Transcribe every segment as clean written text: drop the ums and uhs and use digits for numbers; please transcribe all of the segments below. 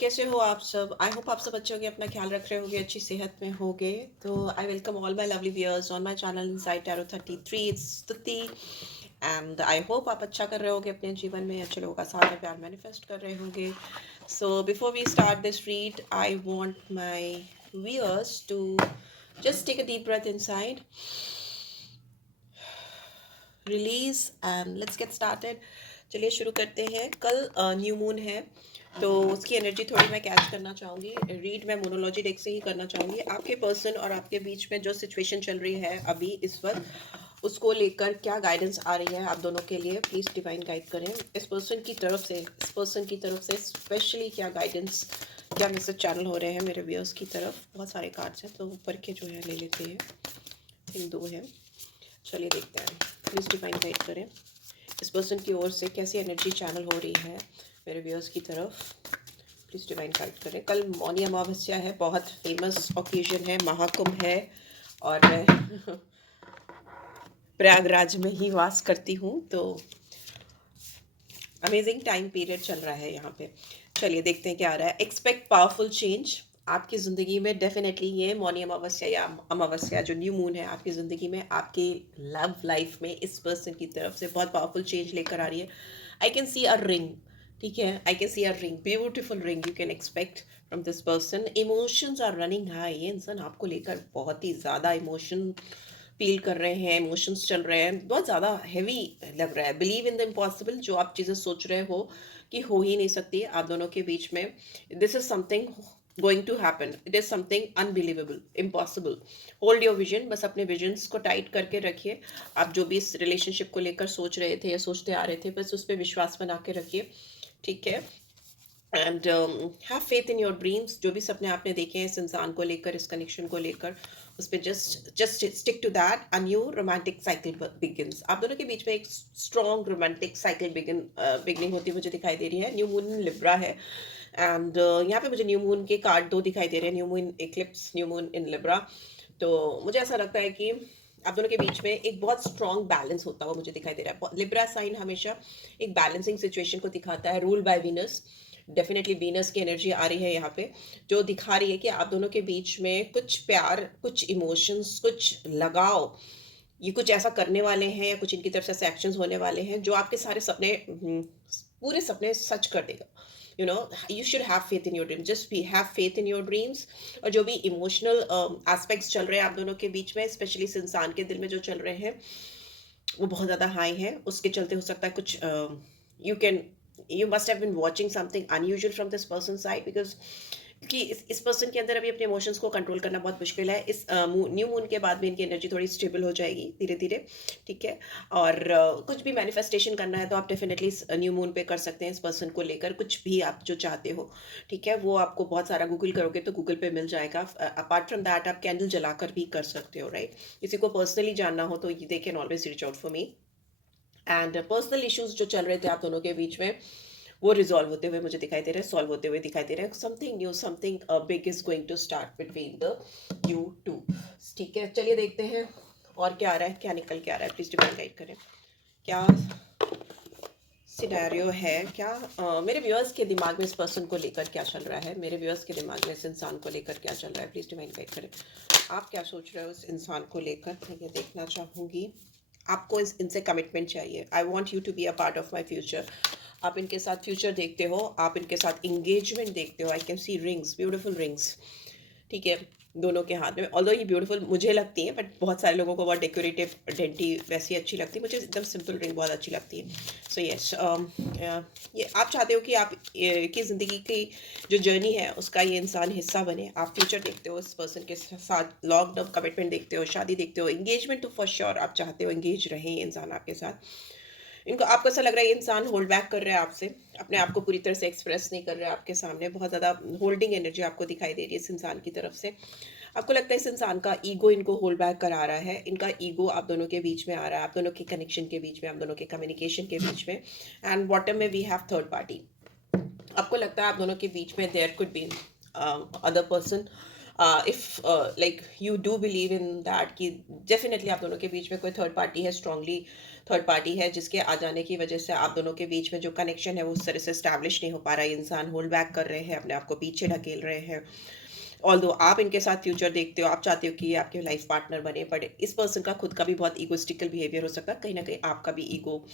कैसे हो आप सब? आई होप आप सब अच्छे होंगे, अपना ख्याल रख रहे होंगे, अच्छी सेहत में होंगे। तो I welcome all my lovely viewers on my channel inside tarot 33। It's स्तुति एंड आई होप आप अच्छा कर रहे होंगे अपने जीवन में, अच्छे लोगों का साथ और प्यार मैनिफेस्ट कर रहे होंगे। So before we start this read, I want my viewers to just take a deep breath inside, release and let's get started. चलिए शुरू करते हैं। कल न्यू मून है, तो उसकी एनर्जी थोड़ी मैं कैच करना चाहूँगी। रीड मैं मोनोलॉजी डेक से ही करना चाहूँगी। आपके पर्सन और आपके बीच में जो सिचुएशन चल रही है अभी इस वक्त, उसको लेकर क्या गाइडेंस आ रही है आप दोनों के लिए, प्लीज़ डिवाइन गाइड करें। इस पर्सन की तरफ से, स्पेशली क्या गाइडेंस, क्या मैसेज चैनल हो रहे हैं मेरे व्यूअर्स की तरफ। बहुत सारे कार्ड्स हैं, तो ऊपर के जो है ले लेते हैं। इन दो हैं, चलिए देखते हैं। प्लीज़ डिवाइन गाइड करें। इस पर्सन की ओर से कैसी एनर्जी चैनल हो रही है मेरे व्यूअर्स की तरफ, प्लीज़ डिवाइन गाइड करें। कल मौनी अमावस्या है, बहुत फेमस ओकेजन है, महाकुंभ है, और मैं प्रयागराज में ही वास करती हूँ, तो अमेजिंग टाइम पीरियड चल रहा है यहाँ पे। चलिए देखते हैं क्या आ रहा है। एक्सपेक्ट पावरफुल चेंज आपकी ज़िंदगी में। डेफिनेटली ये मौनी अमावस्या या अमावस्या जो न्यू मून है आपकी ज़िंदगी में, आपके लव लाइफ में इस पर्सन की तरफ से बहुत पावरफुल चेंज लेकर आ रही है। I can see a ring, ठीक है, I can see a ring, beautiful ring you can expect from this person. Emotions are running high. ये इंसान आपको लेकर बहुत ही ज़्यादा इमोशन फील कर रहे हैं, इमोशंस चल रहे हैं, बहुत ज़्यादा हैवी लग रहा है। बिलीव इन द इम्पॉसिबल, जो आप चीज़ें सोच रहे हो कि हो ही नहीं सकती आप दोनों के बीच में, this is something going to happen. It is something unbelievable, impossible. Hold your vision, बस अपने विजन्स को टाइट करके रखिए। आप जो भी इस रिलेशनशिप को लेकर सोच रहे थे या सोचते आ रहे थे, बस उस पर विश्वास बना के रखिए, ठीक है। And have faith in your dreams. जो भी सपने आपने देखे हैं इस इंसान को लेकर, इस कनेक्शन को लेकर, उस पर just stick to that. A new romantic cycle begins. आप दोनों के बीच में एक स्ट्रॉन्ग रोमांटिक साइकिल बिगनिंग होती मुझे दिखाई दे रही है। न्यू मून लिब्रा है, एंड यहाँ पे मुझे न्यू मून के कार्ड दो दिखाई दे रहे हैं, new moon eclipse, new moon in Libra. तो मुझे ऐसा लगता है कि आप दोनों के बीच में एक बहुत स्ट्रॉन्ग बैलेंस होता हुआ मुझे दिखाई दे रहा है। लिब्रा साइन हमेशा एक बैलेंसिंग सिचुएशन को दिखाता है, rule by Venus. Definitely Venus की एनर्जी आ रही है यहाँ पे, जो दिखा रही है कि आप दोनों के बीच में कुछ प्यार, कुछ इमोशंस, कुछ लगाव, ये कुछ ऐसा करने वाले हैं या कुछ इनकी तरफ से ऐसे एक्शंस होने वाले हैं जो आपके सारे सपने, पूरे सपने सच कर देगा। You know, you should have faith in your dreams, just be have faith in your dreams. और जो भी इमोशनल एस्पेक्ट्स चल रहे हैं आप दोनों के बीच में, स्पेशली इस इंसान के दिल में जो चल रहे हैं, वो बहुत ज़्यादा हाई है। उसके चलते हो सकता है कुछ, you can, you must have been watching something unusual from this person side, because क्योंकि इस पर्सन के अंदर अभी अपने इमोशंस को कंट्रोल करना बहुत मुश्किल है। इस न्यू मून के बाद भी इनकी एनर्जी थोड़ी स्टेबल हो जाएगी धीरे धीरे, ठीक है। और कुछ भी मैनिफेस्टेशन करना है तो आप डेफिनेटली न्यू मून पे कर सकते हैं। इस पर्सन को लेकर कुछ भी आप जो चाहते हो, ठीक है, वो आपको बहुत सारा गूगल करोगे तो गूगल पे मिल जाएगा। अपार्ट फ्रॉम दैट आप कैंडल जलाकर भी कर सकते हो, राइट। किसी को पर्सनली जानना हो तो they can always reach out for me. And personal issues जो चल रहे थे आप दोनों के बीच में, वो रिजॉल्व होते हुए मुझे दिखाई दे रहे हैं, सॉल्व होते हुए दिखाई दे रहे हैं। Something new, something big is going to start between the you two, ठीक है। चलिए देखते हैं और क्या आ रहा है, क्या निकल के आ रहा है। प्लीज डिवाइन गाइड करें, क्या सिनेरियो है, क्या मेरे व्यूअर्स के दिमाग में इस पर्सन को लेकर क्या चल रहा है, मेरे व्यूअर्स के दिमाग में इस इंसान को लेकर क्या चल रहा है। प्लीज डिवाइन गाइड करें, आप क्या सोच रहे हो इस इंसान को लेकर, मैं ये देखना चाहूँगी। आपको इनसे कमिटमेंट चाहिए। I want you to be a part of my future. आप इनके साथ फ्यूचर देखते हो, आप इनके साथ इंगेजमेंट देखते हो। आई can C rings, beautiful rings, ठीक है, दोनों के हाथ में। ऑल्दो ये ब्यूटीफुल मुझे लगती है, बट बहुत सारे लोगों को बहुत डेकोरेटिव डेंटी वैसी अच्छी लगती है, मुझे एकदम सिंपल रिंग बहुत अच्छी लगती है। सो यस, ये आप चाहते हो कि आप की ज़िंदगी की जो जर्नी है उसका ये इंसान हिस्सा बने। आप फ्यूचर देखते हो इस पर्सन के साथ, लॉन्ग टर्म कमिटमेंट देखते हो, शादी देखते हो, एंगेजमेंट तो फॉर श्योर आप चाहते हो, एंगेज रहे ये इंसान आपके साथ। इनको आपको ऐसा लग रहा है ये इंसान होल्ड बैक कर रहा है आपसे, अपने आप को पूरी तरह से एक्सप्रेस नहीं कर रहा है आपके सामने। बहुत ज़्यादा होल्डिंग एनर्जी आपको दिखाई दे रही है इस इंसान की तरफ से। आपको लगता है इस इंसान का ईगो इनको होल्ड बैक करा रहा है। इनका ईगो आप दोनों के बीच में आ रहा है, आप दोनों के कनेक्शन के बीच में, आप दोनों के कम्युनिकेशन के बीच में। एंड बॉटम में वी हैव थर्ड पार्टी। आपको लगता है आप दोनों के बीच में there could be other person, if like you do believe in that कि डेफिनेटली आप दोनों के बीच में कोई थर्ड पार्टी है, स्ट्रांगली थर्ड पार्टी है, जिसके आ जाने की वजह से आप दोनों के बीच में जो कनेक्शन है वो उस तरह से स्टैब्लिश नहीं हो पा रहा है, इंसान होल्ड बैक कर रहे हैं, अपने आप को पीछे ढकेल रहे हैं। ऑल्दो आप इनके साथ फ्यूचर देखते हो, आप चाहते हो कि ये आपके लाइफ पार्टनर बने, बट इस पर्सन का खुद का भी बहुत ईगोइस्टिकल बिहेवियर हो सकता है, कहीं ना कहीं आपका भी ईगो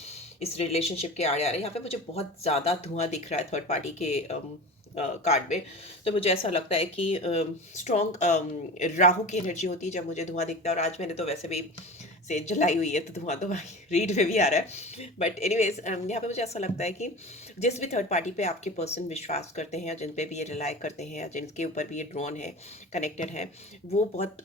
इस रिलेशनशिप के आड़े आ रहा है। यहाँ पे मुझे बहुत ज़्यादा धुआं दिख रहा है थर्ड पार्टी के कार्ड में। तो मुझे ऐसा लगता है कि स्ट्रॉन्ग राहु की एनर्जी होती है जब मुझे धुआं दिखता है, और आज मैंने तो वैसे भी से जलाई हुई है तो धुआं तो भाई रीड में भी आ रहा है। बट एनीवेज यहाँ पे मुझे ऐसा लगता है कि जिस भी थर्ड पार्टी पे आपके पर्सन विश्वास करते हैं, या जिन पे भी ये रिलाई करते हैं, या जिनके ऊपर भी ये ड्रोन है, कनेक्टेड है, वो बहुत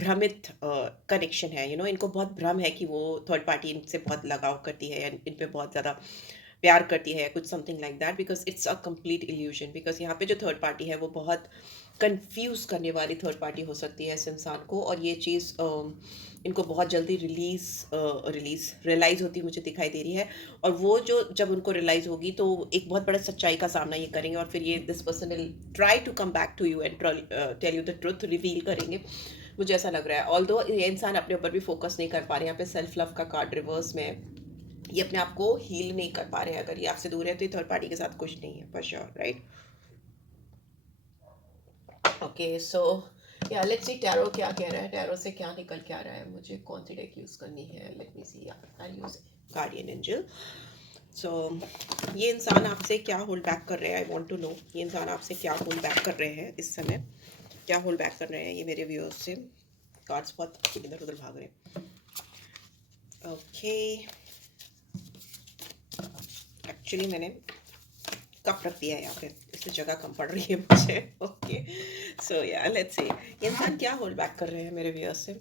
भ्रमित कनेक्शन है। इनको बहुत भ्रम है कि वो थर्ड पार्टी इनसे बहुत लगाव करती है, या इन पे बहुत ज़्यादा प्यार करती है, कुछ something like that, because it's a complete illusion. Because यहाँ पे जो थर्ड पार्टी है वो बहुत कंफ्यूज करने वाली थर्ड पार्टी हो सकती है इस इंसान को, और ये चीज़ इनको बहुत जल्दी रियलाइज होती मुझे दिखाई दे रही है। और वो जो जब उनको रियलाइज होगी तो एक बहुत बड़ा सच्चाई का सामना ये करेंगे, और फिर ये this person will try to come back to you and tell you the truth, reveal करेंगे। मुझे ऐसा लग रहा है, ऑल्दो ये इंसान अपने ऊपर भी फोकस नहीं कर पा रहे। यहाँ पे सेल्फ लव का कार्ड रिवर्स में है। ये अपने आप को हील नहीं कर पा रहे हैं। अगर ये आपसे दूर है तो ये थर्ड पार्टी के साथ कुछ नहीं है, फॉर श्योर, राइट? ओके, सो या लेट्स सी टैरो क्या कह रहा है, टैरो से क्या निकल के आ रहा है। मुझे कौन सी डेक यूज़ करनी है? लेट मी सी, आई यूज़ गार्डियन एंजल। सो ये इंसान आपसे क्या होल्ड बैक कर रहे हैं, आई वांट टू नो। ये इंसान आपसे क्या होल्ड बैक कर रहे हैं इस समय, क्या होल्ड बैक कर रहे हैं ये मेरे व्यूअर्स से। कार्ड्स बहुत इधर उधर भाग रहे हैं। ओके, एक्चुअली मैंने कप रख दिया है यहाँ पे, इससे जगह कम पड़ रही है मुझे। ओके, सो या लेट्स सी ये इंसान क्या होल्ड बैक कर रहे हैं मेरे व्यूअर्स से,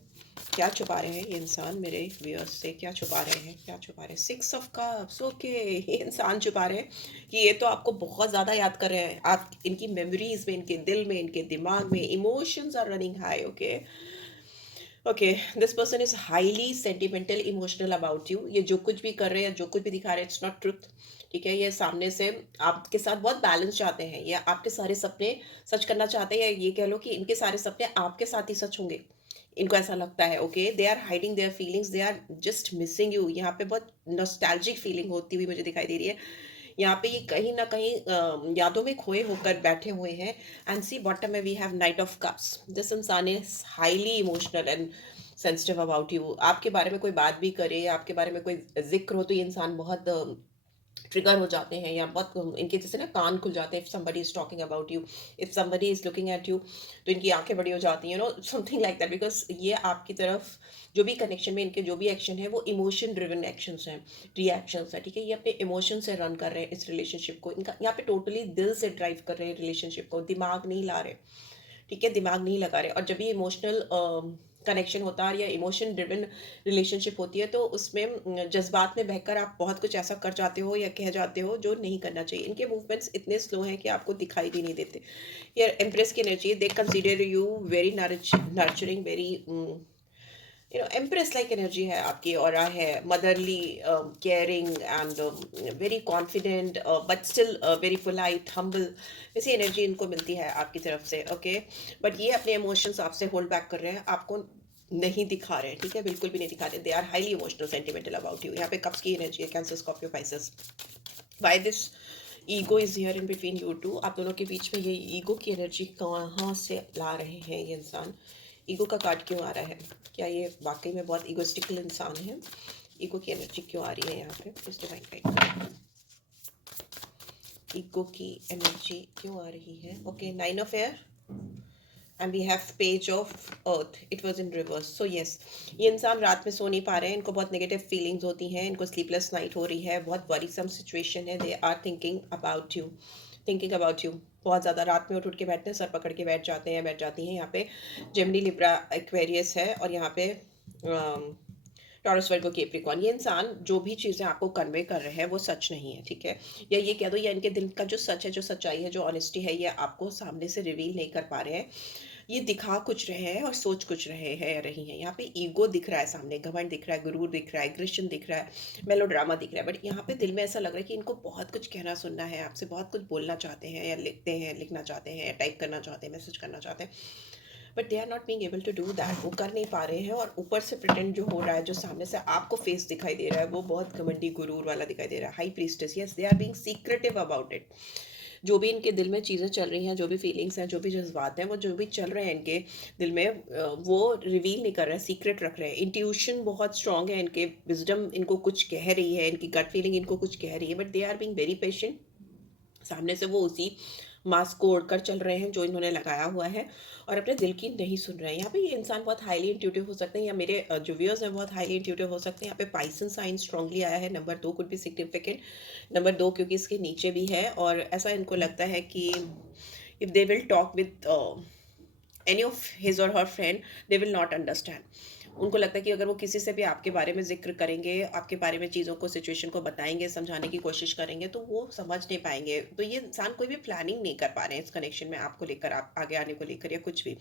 क्या छुपा रहे हैं ये इंसान मेरे व्यूअर्स से, क्या छुपा रहे हैं, क्या छुपा रहे हैं। 6 ऑफ कप्स, ओके, ये इंसान छुपा रहे हैं कि ये तो आपको बहुत ज़्यादा याद कर रहे हैं। आप इनकी मेमोरीज में, इनके दिल में, इनके दिमाग में emotions are running high. Okay, okay, this person is highly sentimental emotional about you. ये जो कुछ भी कर रहे हैं, जो कुछ भी दिखा रहे हैं, इट्स नॉट ट्रुथ। ठीक है, ये सामने से आपके साथ बहुत बैलेंस चाहते हैं, या आपके सारे सपने सच करना चाहते हैं, या ये कह लो कि इनके सारे सपने आपके साथ ही सच होंगे। इनको ऐसा लगता है। Okay, they are hiding their feelings, they are just missing you. यहाँ पे बहुत नॉस्टैल्जिक फीलिंग होती हुई मुझे दिखाई दे रही है। यहाँ पे ये कहीं ना कहीं यादों में खोए होकर बैठे हुए हैं। एंड सी बॉटम में we have knight of cups. This इंसान is highly emotional and sensitive about you. आपके बारे में कोई बात भी करे, या आपके बारे में कोई जिक्र हो, तो ये इंसान बहुत ट्रिगर हो जाते हैं, या बहुत इनके जैसे ना कान खुल जाते हैं। If somebody is talking about you, if somebody is looking at you, तो इनकी आंखें बड़ी हो जाती हैं, समथिंग लाइक दैट। बिकॉज ये आपकी तरफ जो भी कनेक्शन में इनके जो भी एक्शन है वो इमोशन ड्रिवन एक्शंस हैं, रिएक्शंस है। ठीक है, ये अपने इमोशन से रन कर रहे हैं इस रिलेशनशिप को। इनका यहाँ पे टोटली दिल से ड्राइव कर रहे हैं रिलेशनशिप को, दिमाग नहीं ला रहे। ठीक है, दिमाग नहीं लगा रहे। और जब ये इमोशनल कनेक्शन होता है या इमोशन ड्रिवन रिलेशनशिप होती है, तो उसमें जज्बात में बहकर आप बहुत कुछ ऐसा कर जाते हो या कह जाते हो जो नहीं करना चाहिए। इनके मूवमेंट्स इतने स्लो हैं कि आपको दिखाई भी नहीं देते। ये एम्प्रेस की energy, they consider you very nurturing, very empress like energy है आपकी, और है motherly, caring and very confident, but still very polite, humble. ऐसी एनर्जी इनको मिलती है आपकी तरफ से। ओके, बट ये अपने इमोशंस आपसे होल्ड बैक कर रहे हैं, आपको नहीं दिखा रहे हैं। ठीक है, बिल्कुल भी नहीं दिखा रहे। They are highly emotional sentimental about you. यहाँ पे कप्स की एनर्जी है, Cancer, Scorpio, Pisces. Why this ego is here in between you two. आप दोनों के बीच में ये ईगो की एनर्जी कहाँ से ला रहे हैं ये इंसान? ईगो का कार्ड क्यों आ रहा है? क्या ये वाकई में बहुत ईगोस्टिकल इंसान है? ईगो की एनर्जी क्यों आ रही है यहाँ पे? प्लीज डिवाइन गाइड, ईगो की एनर्जी क्यों आ रही है? Okay, 9 of air and we have page of earth, it was in reverse. So yes, ये इंसान रात में सो नहीं पा रहे हैं, इनको बहुत नेगेटिव फीलिंग्स होती हैं, इनको स्लीपलेस नाइट हो रही है, बहुत वरीसम सिचुएशन है। They are thinking about you, thinking about you बहुत ज़्यादा। रात में उठ उठ के बैठते हैं, सर पकड़ के बैठ जाते हैं, बैठ जाती हैं। यहाँ पे जेमिनी, लिब्रा, एक्वेरियस है, और यहाँ पे टॉरस, वर्गो, कैप्रिकॉर्न। ये इंसान जो भी चीज़ें आपको कन्वे कर रहे हैं वो सच नहीं है। ठीक है, या ये कह दो, या इनके दिल का जो सच है, जो सच्चाई है, जो ऑनेस्टी है, ये आपको सामने से रिवील नहीं कर पा रहे हैं। ये दिखा कुछ रहे हैं और सोच कुछ रहे हैं या रही हैं। यहाँ पे ईगो दिख रहा है सामने, घमंड दिख रहा है, गुरूर दिख रहा है, एग्रेशन दिख रहा है, मेलोड्रामा दिख रहा है। बट यहाँ पे दिल में ऐसा लग रहा है कि इनको बहुत कुछ कहना सुनना है, आपसे बहुत कुछ बोलना चाहते हैं, या लिखते हैं, लिखना चाहते हैं, टाइप करना चाहते हैं, मैसेज करना चाहते हैं। But they are not being able to do that, वो कर नहीं पा रहे हैं। और ऊपर से प्रिटेंड जो हो रहा है, जो सामने से आपको फेस दिखाई दे रहा है, वो बहुत घमंडी गुरूर वाला दिखाई दे रहा है। High priestess, yes they are being secretive about it. जो भी इनके दिल में चीज़ें चल रही हैं, जो भी फीलिंग्स हैं, जो भी जज्बात हैं, वो जो भी चल रहे हैं इनके दिल में, वो रिवील नहीं कर रहे हैं, सीक्रेट रख रहे हैं। इंट्यूशन बहुत स्ट्रांग है इनके, विजडम इनको कुछ कह रही है, इनकी गट फीलिंग इनको कुछ कह रही है, but they are being very patient. सामने से वो उसी मास्क को ओढ़कर चल रहे हैं जो इन्होंने लगाया हुआ है, और अपने दिल की नहीं सुन रहे हैं। यहाँ पे ये इंसान बहुत हाईली इंट्यूटिव हो सकते हैं, या मेरे जो व्यूअर्स हैं बहुत हाईली इंट्यूटिव हो सकते हैं। यहाँ पे पाइसन साइन स्ट्रांगली आया है, number 2 could be significant. Number 2 क्योंकि इसके नीचे भी है, और ऐसा इनको लगता है कि if they will talk with any of his और her friend, they will not understand. उनको लगता है कि अगर वो किसी से भी आपके बारे में जिक्र करेंगे, आपके बारे में चीज़ों को, सिचुएशन को बताएंगे, समझाने की कोशिश करेंगे, तो वो समझ नहीं पाएंगे। तो ये इंसान कोई भी प्लानिंग नहीं कर पा रहे हैं इस कनेक्शन में आपको लेकर, आप आगे आने को लेकर, या कुछ भी।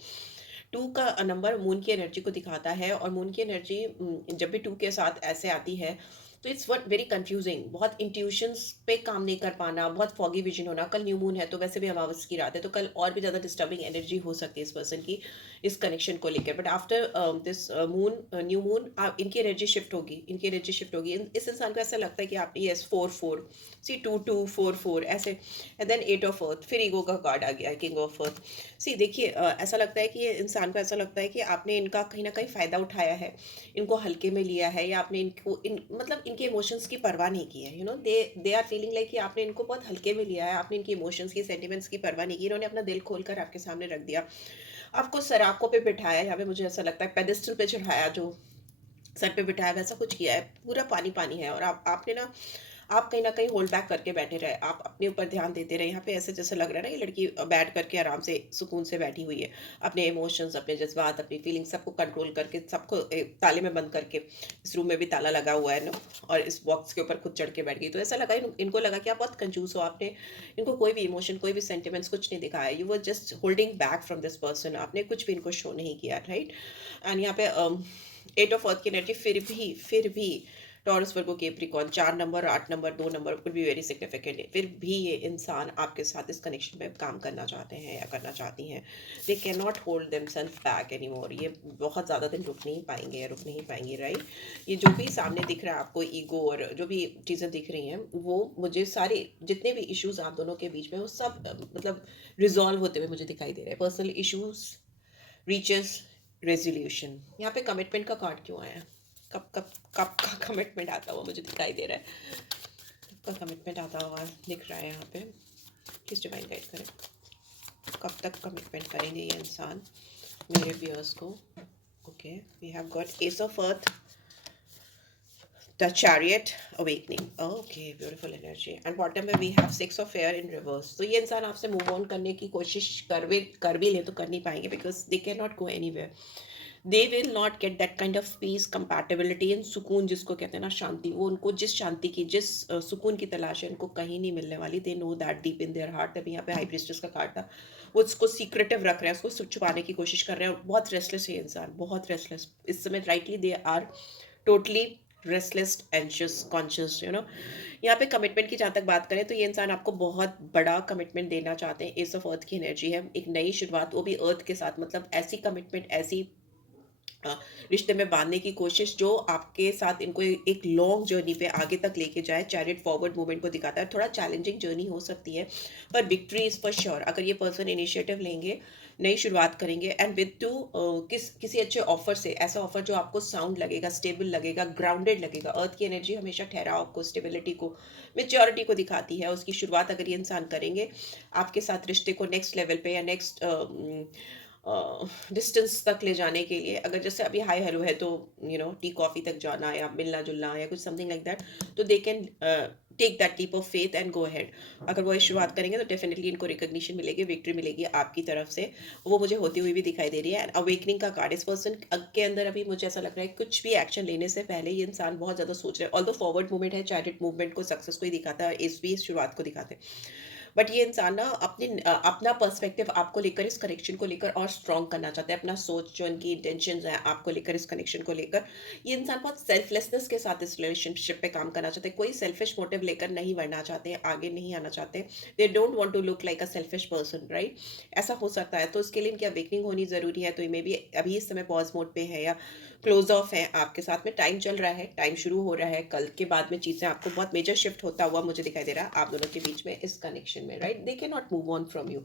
2 का नंबर मून की एनर्जी को दिखाता है, और मून की एनर्जी जब भी 2 के साथ ऐसे आती है, तो इट्स व्हाट वेरी कंफ्यूजिंग। बहुत इंट्यूशंस पे काम नहीं कर पाना, बहुत फॉगी विजन होना। कल न्यू मून है, तो वैसे भी अमावस की रात है, तो कल और भी ज़्यादा डिस्टर्बिंग एनर्जी हो सकती है इस पर्सन की इस कनेक्शन को लेकर। But after this moon, new moon, इनकी एनर्जी शिफ्ट होगी, इनकी एनर्जी शिफ्ट होगी। इस इंसान को ऐसा लगता है कि आपने यस 4-4, सी 2-2-4-4 ऐसे, एंड देन 8 ऑफ अर्थ, फिर ईगो का कार्ड आ गया, किंग ऑफ अर्थ। सी देखिए, ऐसा लगता है कि ये इंसान को ऐसा लगता है कि आपने इनका कहीं ना कहीं फ़ायदा उठाया है, इनको हल्के में लिया है, या आपने इनको मतलब इनके इमोशंस की परवाह नहीं की है। दे आर फीलिंग लाइक कि आपने इनको बहुत हल्के में लिया है, आपने इनकी इमोशंस की, सेंटिमेंट्स की परवाह नहीं की। इन्होंने अपना दिल खोलकर आपके सामने रख दिया, आपको सराखों पे बिठाया, यहाँ पे मुझे ऐसा लगता है पेडेस्टल पे चढ़ाया, जो सर पे बिठाया, वैसा कुछ किया है। पूरा पानी पानी है, और आपने ना, आप कहीं ना कहीं होल्ड बैक करके बैठे रहे, आप अपने ऊपर ध्यान देते रहे। यहाँ पे ऐसे जैसे लग रहा है ना, ये लड़की बैठ करके आराम से सुकून से बैठी हुई है, अपने इमोशंस, अपने जज्बात, अपनी फीलिंग्स सबको कंट्रोल करके, सबको ताले में बंद करके। इस रूम में भी ताला लगा हुआ है ना, और इस बॉक्स के ऊपर खुद चढ़ के बैठ गई। तो ऐसा लगा, इनको लगा कि आप बहुत कंफ्यूज हो, आपने इनको कोई भी इमोशन, कोई भी सेंटिमेंट्स कुछ नहीं दिखाया। You were just holding back from this person, आपने कुछ भी इनको शो नहीं किया, राइट। एंड यहाँ पे 8 ऑफ अर्थ की एनर्जी, फिर भी taurus, Virgo, Capricorn, 4 number, 8 number, 2 number could be very significant. फिर भी ये इंसान आपके साथ इस कनेक्शन में काम करना चाहते हैं या करना चाहती हैं। They can not hold themself back any more, ये बहुत ज़्यादा दिन रुक नहीं पाएंगे, रुक नहीं पाएंगे, राइट। ये जो भी सामने दिख रहा है आपको, ईगो और जो भी चीज़ें दिख रही हैं, वो मुझे सारे जितने भी इश्यूज आप दोनों के बीच में, वो सब मतलब रिजॉल्व होते हुए मुझे दिखाई दे रहे हैं। Personal issues reaches resolution. यहाँ पे कमिटमेंट का कार्ड क्यों आया? कब कब कब का कमिटमेंट आता हुआ मुझे दिखाई दे रहा है, कब का कमिटमेंट आता हुआ दिख रहा है यहाँ पे। प्लीज डिवाइन गाइड करें, कब तक कमिटमेंट करेंगे ये इंसान मेरे व्यूअर्स को। Okay, we have got ace of earth, the chariot, awakening, okay beautiful energy, and bottom में we have 6 of air in reverse. तो ये इंसान आपसे मूव ऑन करने की कोशिश कर भी ले तो कर नहीं पाएंगे, because they can not go anywhere. They will not get that kind of peace, compatibility and सुकून, जिसको कहते हैं ना शांति। वो उनको जिस शांति की, जिस सुकून की तलाश है, उनको कहीं नहीं मिलने वाली। They know that deep in their heart. अभी यहाँ पे हाई प्रीस्टेस का कार्ड था, वो उसको सीक्रेटिव रख रहे हैं, उसको छुपाने की कोशिश कर रहे हैं। बहुत रेस्टलेस है ये इंसान, बहुत रेस्टलेस इस समय, rightly they are totally restless, anxious, conscious, यहाँ पे कमिटमेंट की जहाँ तक बात करें, तो ये इंसान आपको बहुत बड़ा कमिटमेंट देना चाहते हैं। एस ऑफ अर्थ की एनर्जी है, एक नई शुरुआत, वो भी अर्थ के साथ, मतलब ऐसी कमिटमेंट, ऐसी अ, रिश्ते में बांधने की कोशिश जो आपके साथ इनको एक लॉन्ग जर्नी पे आगे तक लेके जाए। चैरियट फॉरवर्ड मूवमेंट को दिखाता है, थोड़ा चैलेंजिंग जर्नी हो सकती है, पर विक्ट्री इज फॉर श्योर अगर ये पर्सन इनिशिएटिव लेंगे, नई शुरुआत करेंगे, एंड विद टू किसी अच्छे ऑफर से, ऐसा ऑफर जो आपको साउंड लगेगा, स्टेबल लगेगा, ग्राउंडेड लगेगा। अर्थ की एनर्जी हमेशा ठहराव को, स्टेबिलिटी को, मेच्योरिटी को दिखाती है। उसकी शुरुआत अगर ये इंसान करेंगे आपके साथ रिश्ते को नेक्स्ट लेवल पे, या नेक्स्ट डिस्टेंस तक ले जाने के लिए, अगर जैसे अभी हाई हेलो है, तो टी कॉफ़ी तक जाना, या मिलना जुलना, या कुछ समथिंग लाइक दैट, तो they can take that leap of faith and go ahead. अगर वो शुरुआत करेंगे तो डेफिनेटली इनको रिकग्निशन मिलेगी, विक्ट्री मिलेगी आपकी तरफ से, वो मुझे होती हुई भी दिखाई दे रही है। एंड अवेकनिंग का कार्ड, इस पर्सन के अंदर अभी मुझे ऐसा लग रहा है कुछ भी एक्शन लेने से पहले ये इंसान बहुत ज़्यादा सोच रहे हैं। ऑल्दो फॉरवर्ड मूवमेंट है, चैरियट मूवमेंट को, सक्सेस को ही दिखाता है, इस भी शुरुआत को दिखाते हैं, बट ये इंसान ना अपना पर्सपेक्टिव आपको लेकर, इस कनेक्शन को लेकर और स्ट्रॉन्ग करना चाहता है, अपना सोच जो इनकी इंटेंशंस हैं आपको लेकर, इस कनेक्शन को लेकर। ये इंसान बहुत सेल्फलेसनेस के साथ इस रिलेशनशिप पे काम करना चाहते हैं, कोई सेल्फिश मोटिव लेकर नहीं बढ़ना चाहते, आगे नहीं आना चाहते। They don't want to look like a selfish person, right? ऐसा हो सकता है, तो इसके लिए इनकी अवेकनिंग होनी ज़रूरी है। तो ये मे बी अभी इस समय पॉज़ मोड पे है या क्लोज़ ऑफ है आपके साथ में। टाइम चल रहा है, टाइम शुरू हो रहा है, कल के बाद में चीज़ें आपको बहुत मेजर शिफ्ट होता हुआ मुझे दिखाई दे रहा है आप दोनों के बीच में इस कनेक्शन में, right? They can not move on from you.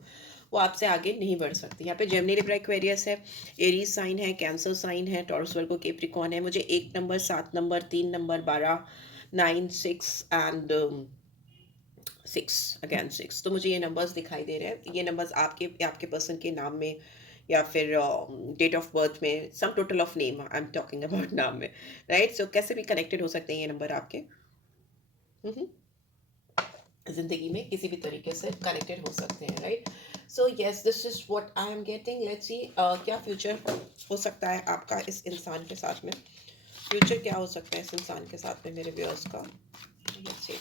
वो आपसे आगे नहीं बढ़ सकती। यहाँ पे जेमिनी, लिब्रा, एक्वेरियस है, एरीज साइन है, कैंसर साइन है, टॉरस, वर्गो, कैप्रिकॉर्न है। मुझे 1 number, 7 number, 3 number, 12, 9, 6 and 6, again 6। तो मुझे ये नंबर्स दिखाई दे रहे हैं। ये नंबर्स आपके आपके पर्सन के नाम में या फिर डेट ऑफ बर्थ में, sum total of name I am talking about, नाम में, राइट? सो कैसे भी कनेक्टेड हो सकते हैं ये नंबर आपके जिंदगी में, किसी भी तरीके से कनेक्टेड हो सकते हैं, right? So yes, this is what I am getting. Let's see क्या फ्यूचर हो सकता है आपका इस इंसान के साथ में। फ्यूचर क्या हो सकता है इस इंसान के साथ में मेरे व्यूअर्स का। लेट्स सी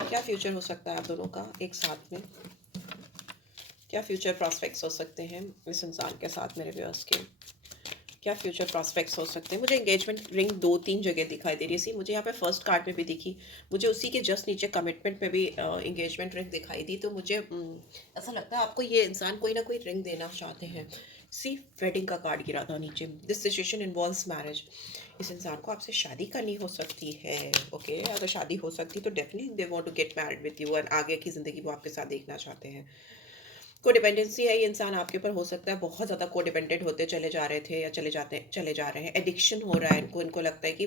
क्या फ्यूचर हो सकता है आप दोनों का एक साथ में। क्या फ्यूचर प्रॉस्पेक्ट्स हो सकते हैं इस इंसान के साथ मेरे व्यूअर्स के। क्या फ्यूचर प्रॉस्पेक्ट्स हो सकते हैं। मुझे एंगेजमेंट रिंग 2-3 जगह दिखाई दे रही थी। मुझे यहाँ पे फर्स्ट कार्ड में भी दिखी, मुझे उसी के जस्ट नीचे कमिटमेंट में भी एंगेजमेंट रिंग दिखाई दी। तो मुझे ऐसा लगता है आपको ये इंसान कोई ना कोई रिंग देना चाहते हैं। सी वेडिंग का कार्ड गिरा था नीचे। This situation involves marriage. इस इंसान को आपसे शादी करनी हो सकती है। ओके, अगर शादी हो सकती तो definitely they want to get married with you, और आगे की ज़िंदगी वो आपके साथ देखना चाहते हैं। कोडिपेंडेंसी है, ये इंसान आपके ऊपर हो सकता है बहुत ज़्यादा कोडिपेंडेंट होते चले जा रहे थे या चले जा रहे हैं। एडिक्शन हो रहा है इनको। इनको लगता है कि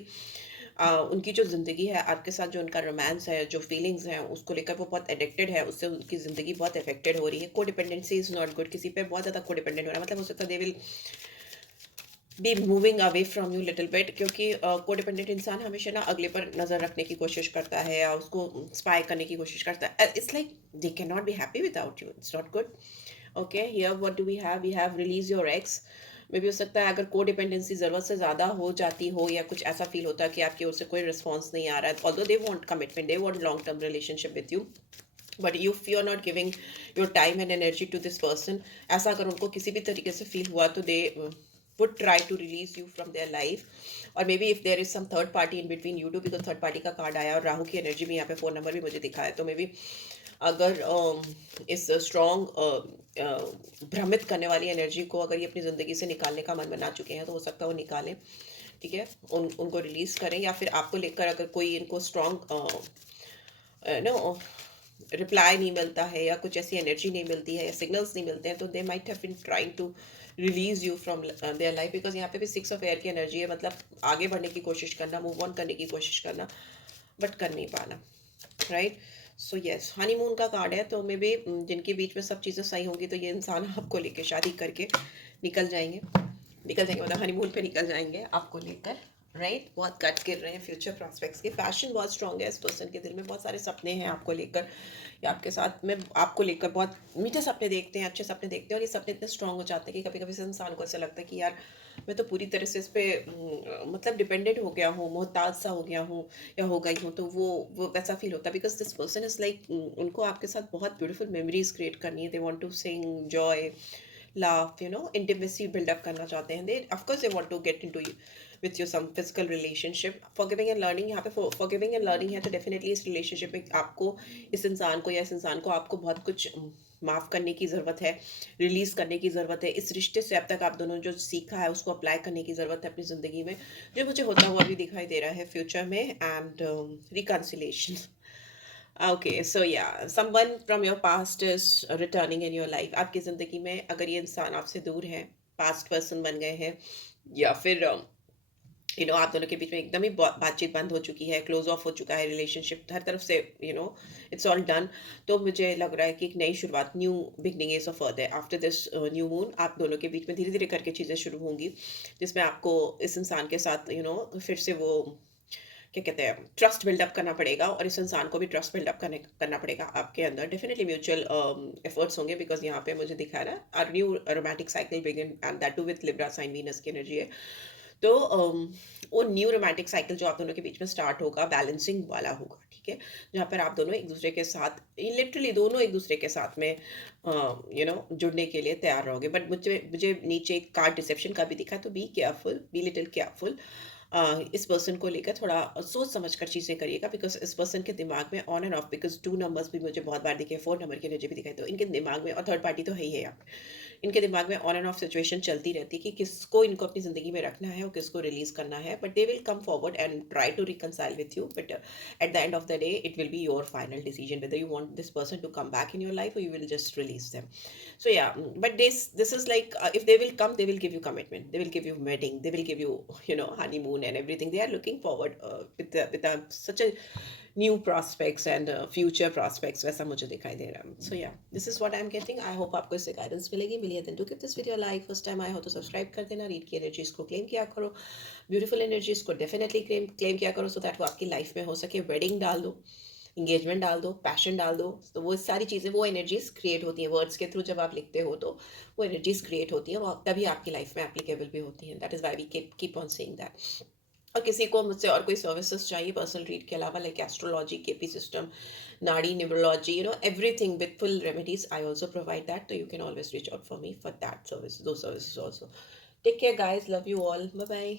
उनकी जो ज़िंदगी है आपके साथ, जो उनका रोमांस है, जो फीलिंग्स हैं, उसको लेकर वो बहुत एडिक्टेड है। उससे उनकी ज़िंदगी बहुत अफेक्टेड हो रही है। Codependency is not good. किसी पे बहुत ज़्यादा कोडिपेंडेंट हो रहा है, मतलब हो सकता है they will be moving away from you little bit, क्योंकि कोडिपेंडेंट इंसान हमेशा ना अगले पर नज़र रखने की कोशिश करता है या उसको स्पाई करने की कोशिश करता है। It's like they can not be happy without you. It's not good. Okay, here what do we have release your ex. मे भी हो सकता है अगर कोडिपेंडेंसी ज़रूरत से ज़्यादा हो जाती हो या कुछ ऐसा फील होता है कि आपकी ओर से कोई रिस्पॉन्स नहीं आ रहा है, although they want commitment, they want long term relationship with you, but you are not giving your time and energy to this person. ऐसा अगर उनको किसी भी तरीके से फील हुआ तो दे would try to release you from their life, और maybe if there is some third party in between you two, because third party का कार्ड आया और राहु की एनर्जी में यहाँ पे 4 नंबर भी मुझे दिखा है। तो मे बी अगर इस स्ट्रॉन्ग भ्रमित करने वाली एनर्जी को अगर ये अपनी ज़िंदगी से निकालने का मन बना चुके हैं तो हो सकता है वो निकालें, ठीक है, उनको रिलीज़ करें। या फिर आपको लेकर अगर कोई इनको स्ट्रॉन्ग नो रिप्लाई नहीं मिलता है या कुछ ऐसी एनर्जी नहीं मिलती है या सिग्नल्स नहीं मिलते हैं, तो they might have been trying to release you from their life, because यहाँ पे भी 6 ऑफ एयर की एनर्जी है, मतलब आगे बढ़ने की कोशिश करना, मूव ऑन करने की कोशिश करना, बट कर नहीं पाना, राइट? सो यस, हनीमून का कार्ड है। तो मे बी जिनके बीच में सब चीज़ें सही होंगी तो ये इंसान आपको लेके शादी करके निकल जाएंगे। निकल जाएंगे मतलब हनीमून पे निकल जाएंगे आपको लेकर, राइट? बहुत कट गिर रहे हैं फ्यूचर प्रॉस्पेक्ट्स के। पैशन बहुत स्ट्रांग है इस पर्सन के दिल में, बहुत सारे सपने हैं आपको लेकर या आपके साथ में, आपको लेकर बहुत मीठे सपने देखते हैं, अच्छे सपने देखते हैं, और ये सपने इतने स्ट्रांग हो जाते हैं कि कभी कभी इस इंसान को ऐसा लगता है कि यार मैं तो पूरी तरह से इस पे मतलब डिपेंडेंट हो गया हूँ, मोहताज सा हो गया हूँ या हो गई हूँ। तो वो वैसा फील होता है, because this person is like उनको आपके साथ बहुत ब्यूटीफुल मेमोरीज क्रिएट करनी है। They want to sing, joy, laugh, intimacy build up करना चाहते हैं। They of course they want to get into with you some physical relationship। forgiving and learning, यहाँ पे forgiving and learning है, तो definitely इस relationship में आपको इस इंसान को या इस इंसान को आपको बहुत कुछ माफ़ करने की ज़रूरत है, रिलीज़ करने की ज़रूरत है। इस रिश्ते से अब तक आप दोनों जो सीखा है उसको अप्लाई करने की ज़रूरत है अपनी ज़िंदगी में, जो मुझे होता हुआ भी दिखाई दे रहा है फ्यूचर में। And reconciliation. Okay, so yeah, someone from your past is returning in your life। आपकी ज़िंदगी में अगर ये इंसान आपसे दूर है, पास्ट पर्सन बन गए हैं, या फिर आप दोनों के बीच में एकदम ही बातचीत बंद हो चुकी है, क्लोज ऑफ हो चुका है रिलेशनशिप हर तरफ से, इट्स ऑल डन। तो मुझे लग रहा है कि एक नई शुरुआत, new beginning is of earth है। आफ्टर दिस न्यू मून आप दोनों के बीच में धीरे धीरे करके चीज़ें शुरू होंगी, जिसमें आपको इस इंसान के साथ फिर से वो क्या कहते हैं, ट्रस्ट बिल्डअप करना पड़ेगा, और इस इंसान को भी ट्रस्ट बिल्डअप करना पड़ेगा आपके अंदर। डेफिनेटली म्यूचुअल एफर्ट्स होंगे, बिकॉज यहाँ पे मुझे दिखा है ना, a new romantic cycle begin, and that too with Libra sign, Venus की एनर्जी है। तो वो न्यू रोमांटिक साइकिल जो आप दोनों के बीच में स्टार्ट होगा, बैलेंसिंग वाला होगा, ठीक है? जहाँ पर आप दोनों एक-दूसरे के साथ लिटरली दोनों एक-दूसरे के साथ में जुड़ने के लिए तैयार रहोगे। बट मुझे मुझे नीचे कार्ड रिसेप्शन का भी दिखा, तो be careful, be little careful. इस पर्सन को लेकर थोड़ा सोच समझ कर चीज़ें करिएगा, बिकॉज़ इस पर्सन के दिमाग में on end of, because 2 numbers भी मुझे बहुत बार दिखे, 4 नंबर की एनर्जी भी दिखाई, तो इनके दिमाग में, और थर्ड पार्टी तो है ही है यहाँ पे। इनके दिमाग में ऑन एंड ऑफ सिचुएशन चलती रहती है कि किसको इनको अपनी ज़िंदगी में रखना है और किसको रिलीज़ करना है, but they will come forward and try to reconcile with you, but at the end of the day it will be your final decision whether you want this person to come back in your life और you will just release them. So yeah, but this is like, if they will come, they will give you commitment, they will give you wedding, they will give you, honeymoon and everything. They are looking forward such a new prospects and future prospects, वैसा मुझे दिखाई दे रहा है. So yeah, this is what I'm getting. I hope आपको इससे guidance मिलेगी. मिलिए then do give this video a like. First time आए हो तो subscribe कर देना. रीड की energies को claim किया करो. Beautiful energies को definitely claim किया करो, so that वो आपकी life में हो सके. Wedding डाल दो, इंगेजमेंट डाल दो, पैशन डाल दो, तो वो सारी चीज़ें, वो एनर्जीज़ क्रिएट होती हैं वर्ड्स के थ्रू. जब आप लिखते हो तो वो एनर्जीज़ क्रिएट होती हैं, वो तभी आपकी लाइफ में एप्लीकेबल भी होती हैं. That is why we keep on saying that. और किसी को मुझसे और कोई सर्विसेज चाहिए पर्सनल रीड के अलावा, like astrology, KP system, nadi, numerology, everything with full remedies, I also provide that. तो you can always reach out for me for that service, though services also. Take care guys, love you all, bye bye.